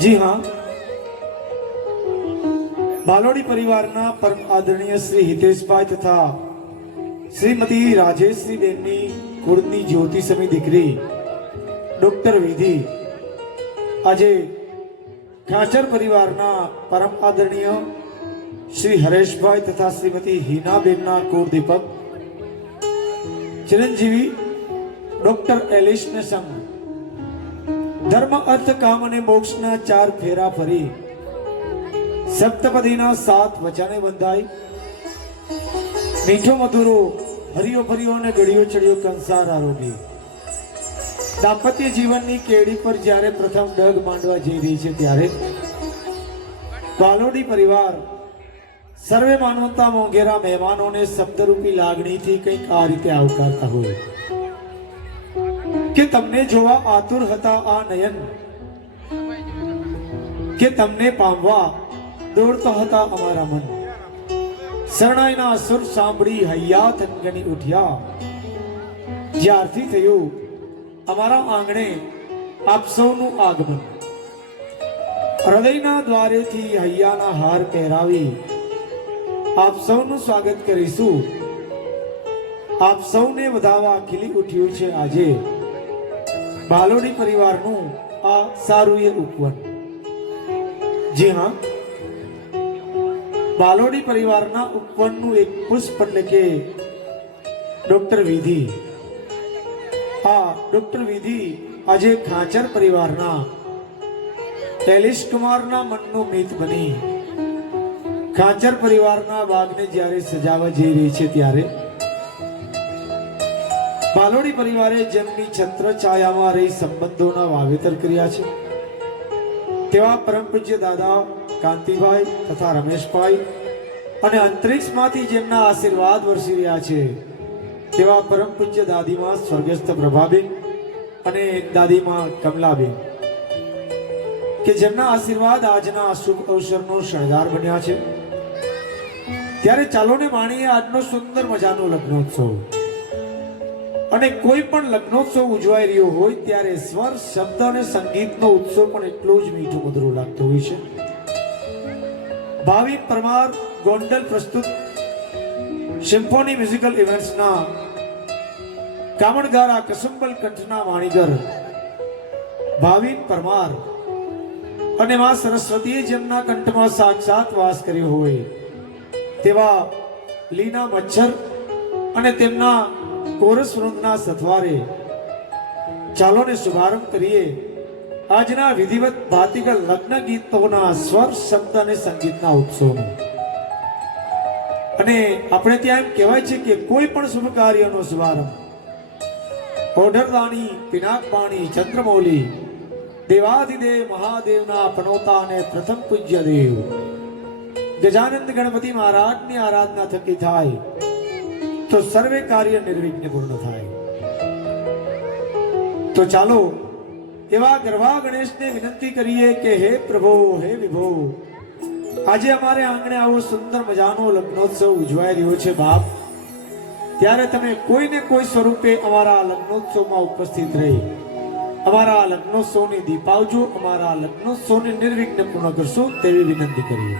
जी हाँ, बालोडी परिवारना परम आदरणीय श्री हितेशभाई तथा श्रीमती राजेश्री बेननी कुळनी ज्योति समी दीकरी डॉक्टर विधि આજે ખાચર પરિવારના પરમ આદરણીય શ્રી હરેશભાઈ તથા શ્રીમતી હિનાબેનના કુળદીપક ચિરંજીવી ડોક્ટર એલિશને સંગ ધર્મ અર્થ કામ અને મોક્ષના 4 ફેરા ફરી સપ્તપદીના 7 વચને બંધાઈ મીઠો મધુરો હરિયો ભર્યો અને ગળિયો ચડ્યો કંસાર આરોગી दाम्पत्य जीवन की केड़ी पर जारे प्रथम डग मांडवा जई रही है त्यारे बालोडी परिवार सर्वे मानवता मोंघेरा मेहमानों ने शब्दरूपी लागणी थी कई आ रीते आवकारता हुए कि तमने जोवा आतुर हता आ नयन कि तमने पामवा दौड़ता हता अमारा मन शरणाईना सुर सांभળી હૈયા થનગની ઉઠ્યા જ્યારથી થયું અમારા આંગણે આપ સૌનું આગમન હૃદયના દ્વારેથી હૈયાના હાર પહેરાવી આપ સૌનું સ્વાગત કરીશું આપ સૌને વધાવવા ખીલી ઉઠ્યું છે આજે બાલોડી પરિવારનું આ સારું એ ઉપવન જી હા બાલોડી પરિવારના ઉપવનનું એક પુષ્પ એટલે કે ડોક્ટર વિધિ डॉक्टर विधि आज खाचर परिवारना एलिश कुमारना मननु मीत बनी खाचर परिवारना बागने ज्यारे सजावा जई रही छे त्यारे बालोडी परिवारे जेमनी छत्र छायामां रही संबंधोना वावेतर कर्या छे तेवा परम पूज्य दादा कांतिभाई तथा रमेशभाई अने अंतरिक्षमांथी जेमना आशीर्वाद वरसी रह्या छे तेवा परम पूज्य दादीमा स्वर्गस्थ प्रभाबेन अने दादीमा कमलाबेन के जेमना आशीर्वाद आजना शुभ अवसरनो शणगार बन्या छे त्यारे चालो ने माणीए आजनो सुंदर मजानो लग्नोत्सव अने कोई पण लग्नोत्सव उजवाई रह्यो होय त्यारे स्वर शब्द अने संगीतनो उत्सव पण एटलो ज मीठो मधुरो लागतो होय छे। भावी परमार गोंडल प्रस्तुत सिम्फोनी म्यूजिकल इवेंट्स ना कामणगारा कसुंबल कंठना वाणीगर भाविन परमार अने मां सरस्वतीए जेमना कंठमां साक्षात वास कर्यो होय तेवा लीना मच्छर अने तेमना कोरस वृंदना सथवारे चालो ने शुभारंभ करिए आजना विधिवत भातीगल लग्न गीतोना स्वर शब्द अने संगीतना उत्सवनो અને આપણે ત્યાં એમ કહેવાય છે કે કોઈ પણ શુભ કાર્યનો શુભારંભ ઓઢરદાણી પિનાકપાણી ચંદ્રમૌલી દેવાધિદેવ મહાદેવના પનોતા અને પ્રથમ પૂજ્ય દેવ ગજાનંદ ગણપતિ મહારાજની આરાધના થકી થાય તો સર્વે કાર્ય નિર્વિઘ્ન પૂર્ણ થાય। તો ચાલો એવા ગરવા ગણેશને વિનંતી કરીએ કે હે પ્રભુ હે વિભો આજે અમાरे आंगणे आवो सुंदर मजानो लग्नोत्सव उजवाई रह्यो छे बाप त्यारे तमे कोई ने कोई स्वरूपे अमारा लग्नोत्सव में उपस्थित रही अमारा लग्नोत्सव ने दीपावजो अमारा लग्नोत्सव ने निर्विघ्न पूर्ण करशो तेवी विनंती करीए।